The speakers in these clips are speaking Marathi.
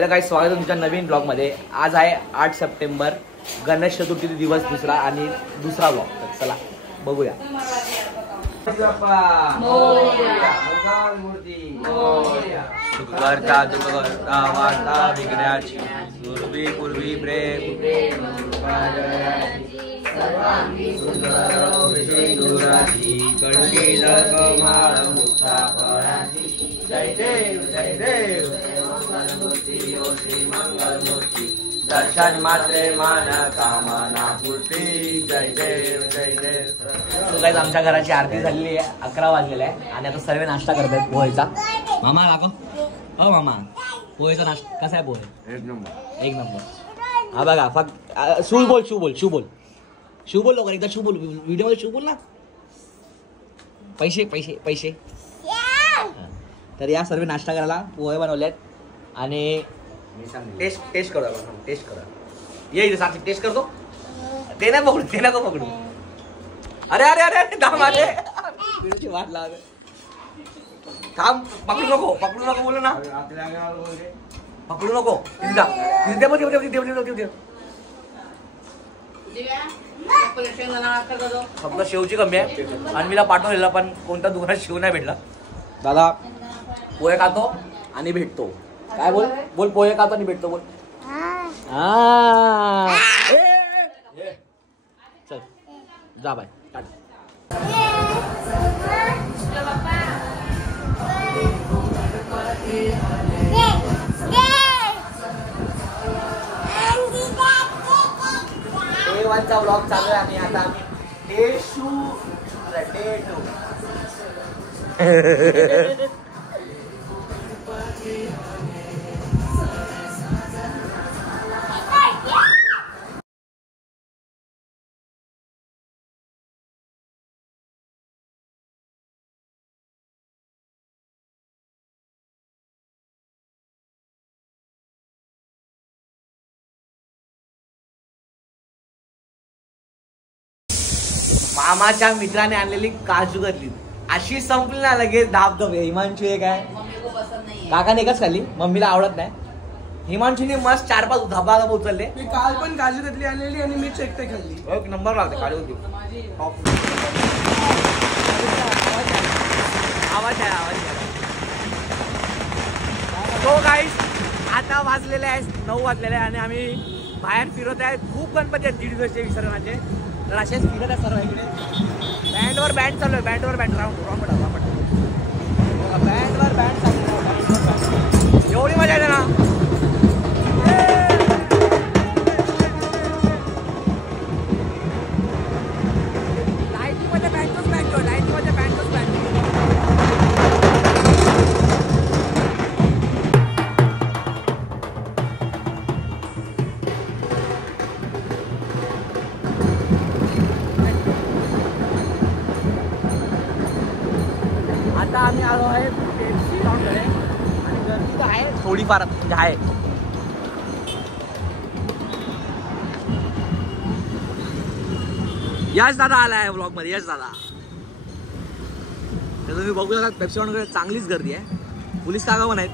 हॅलो गाईज, स्वागत आहे तुमच्या नवीन ब्लॉगमध्ये। आज आहे 8 सप्टेंबर, गणेश चतुर्थी दिवस दुसरा आणि दुसरा ब्लॉग। तर चला बघूया। करता करता वार्ता विघ्नाची पूर्वी पूर्वी प्रेम जय देव जय देव दर्शन मात्रे मान कामना पूर्ती जय देव जय देव। गाइस, आमच्या घराची आरती झालेली आहे, 11 वाजलेले आहे आणि आता सर्व नाश्ता करतात पोहेचा। मामा दाखव। ओ मामा, पोहेचा नाश्ता कसा आहे? पोहे एक नंबर, एक नंबर। हा बघा, फक्त शू बोल शू बोल शू बोल शू बोल लवकर, एकदा शू बोल, व्हिडिओ मध्ये शू बोल ना। पैसे पैसे पैसे। तर या सर्व नाश्ता करायला पोहे बनवलेत आणि टेस्ट करू आपण, टेस्ट करा। ये इथे साथी टेस्ट करतो। ते नाही पकडू, ते नको पकडू। अरे अरे अरे दाम आले, पिरूची वाट लावले। थांब, पकडू नको, पकडू नको बोलू ना, पकडू नको। फक्त शेवची कमी आहे आणि मीला पाठवलेला, पण कोणत्या दुकानात शेव नाही भेटला। दादा पोहे खातो आणि भेटतो। काय बोल बोल, पोहे खातो आणि भेटतो बोल। चल जा बाय, टाटा। ब्लॉग चालू आहे आणि आता आम्ही डे 2 मामाच्या मित्राने आणलेली काजू कतली अशी संपली ना लगेच धाबधबे। हिमांशू एक आहे, काकाने एकच खाल्ली, मम्मीला आवडत नाही। हिमांशूने मस्त 4-5 धबा उचलले। मी काल पण काजू कतली आणलेली आणि मी एकटे खाल्ली। एक नंबर लागते काजू कतली। आवाज आहे, आवाज आहे। तो गाईस, आता वाजलेले आहे 9 वाजलेले आहे आणि आम्ही बाहेर फिरत आहे। खूप गणपती आहेत 1.5 दिवसाचे विसर्जनाचे, तर असेच फिरत आहे सर्व इकडे। बँडवर बँड चालू आहे, बँडवर बँड बँडवर बँड चालू आहे। एवढी मजा येते ना। लाईटीमध्ये बँडच बँड, लाईटीमध्ये बँडच बँड। आता आम्ही आलो आहे पेप्सी ग्राउंडकडे आणि गर्दी तर आहे थोडीफार, म्हणजे आहे। यश दादा आलाय ब्लॉग मध्ये, यश दादा। तर तुम्ही बघू शकता पेप्सी ग्राउंडकडे चांगलीच गर्दी आहे, पोलीस काका पण आहेत।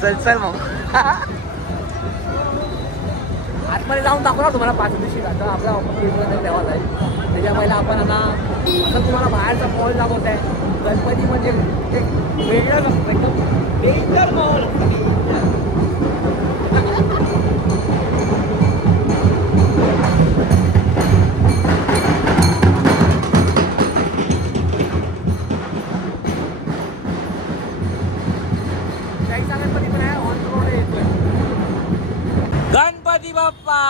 चल चल मग आतमध्ये जाऊन दाखवणार तुम्हाला 5 दिवशी। आता आपला तेव्हा जाईल, त्याच्या पहिला आपण आता असं तुम्हाला बाहेरचा मॉल दाखवत आहे। गणपती म्हणजे एक वेगळं नसतं, एकदम डेंजर मॉल। गणपती बाप्पा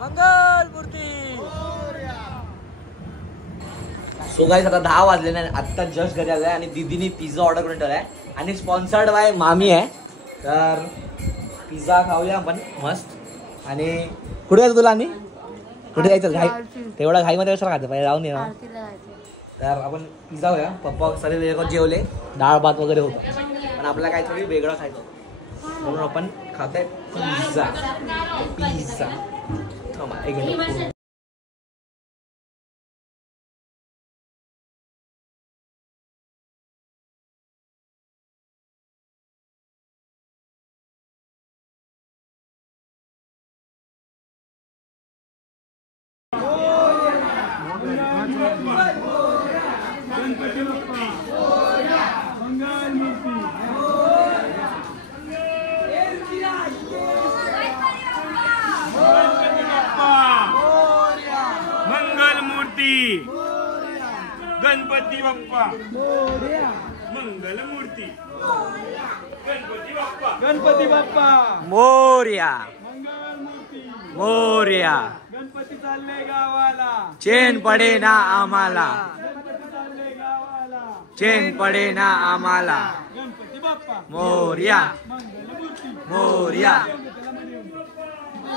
मंगल मूर्ती। सो गाइस, आता 10 वाजले नाही, आत्ता जस्ट घरी आलोय आणि दीदीने पिझ्झा ऑर्डर करून ठेवलाय आणि स्पॉन्सर्ड बाय मामी आहे। तर पिझ्झा खाऊया आपण मस्त। आणि कुठे जायचं तुला? आणि कुठे जायचं? घाई तेवढा घाईमध्ये कशाला खायचं, पाहिजे जाऊन ये ना। तर आपण पिझ्झा होया, पप्पा सगळे जेवले, डाळ भात वगैरे होतं, आणि आपल्याला काहीतरी वेगळं खायचं म्हणून आपण खातोय पिझ्झा. पिझ्झा एक मिनिट. गणपती बाप्पा मंगल मूर्ती. गणपती बाप्पा मोरया. मोरया. गणपती चालले गावाला. चेन पडे ना आम्हाला. गणपती चालले गावाला. चेन पडे ना आम्हाला. गणपती बाप्पा मोरया. मंगल मूर्ती. मोरया.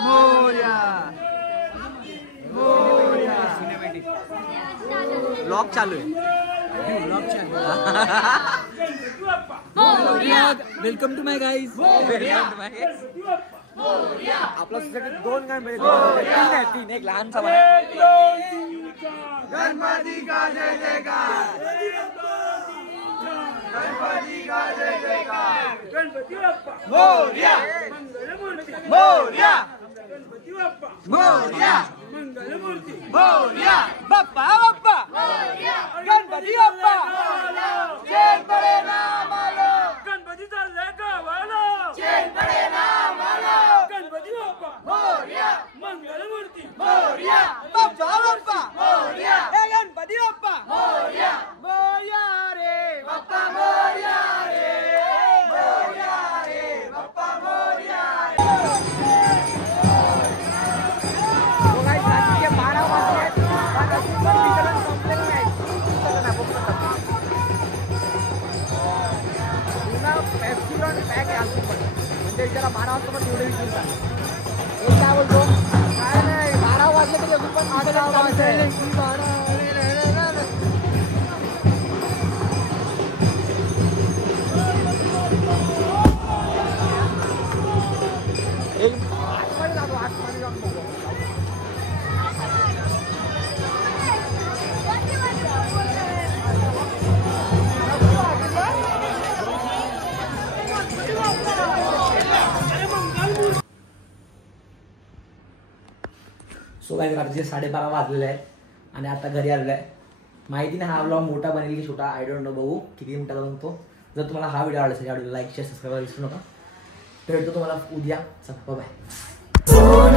मोरया. मोरया. ब्लॉग चालू आहे. Welcome to my guys. आपला सोसायटीत 2 गाय मिळते. 3 आहे. 3 एक लहानसा गणपती का जय जयकार. गणपती का जय जयकार. गणपती बाप्पा मोरया. मंगल मूर्ती. मोरया. गणपती बाप्पा मोरया. मंगल मूर्ती. मोरया. बाप्पा बाप्पा मोरया. गणपती बाप्पा चेन पडे ना आम्हाला. गणपती चालले गावाला. चेन पडे ना आम्हाला. गणपती बाप्पा मोरया. मंगल मूर्ती. मोरया. बाप्पा बाप्पा मोरया. हे गणपती बाप्पा मोरया. मोरया रे बाप्पा मोरया रे. मोरया रे बाप्पा मोरया रे. म्हणजे त्याला 12 वाजता पण एवढे विचार काय बोलतो काय नाही 12 वाजले तरी अजून पण 8 वाजले. सो काय रात्री 12:30 वाजलेले आहेत आणि आता घरी आलेलो आहे. माहिती नाही हा व्लॉग मोठा बनेल की छोटा, आय डोंट नो. बघू किती मिनिटाचा बनतो. जर तुम्हाला हा व्हिडिओ आवडला असेल या व्हिडिओला लाईक शेअर सबस्क्राईब विसरू नका. भेटतो तुम्हाला उद्या. चला बाय.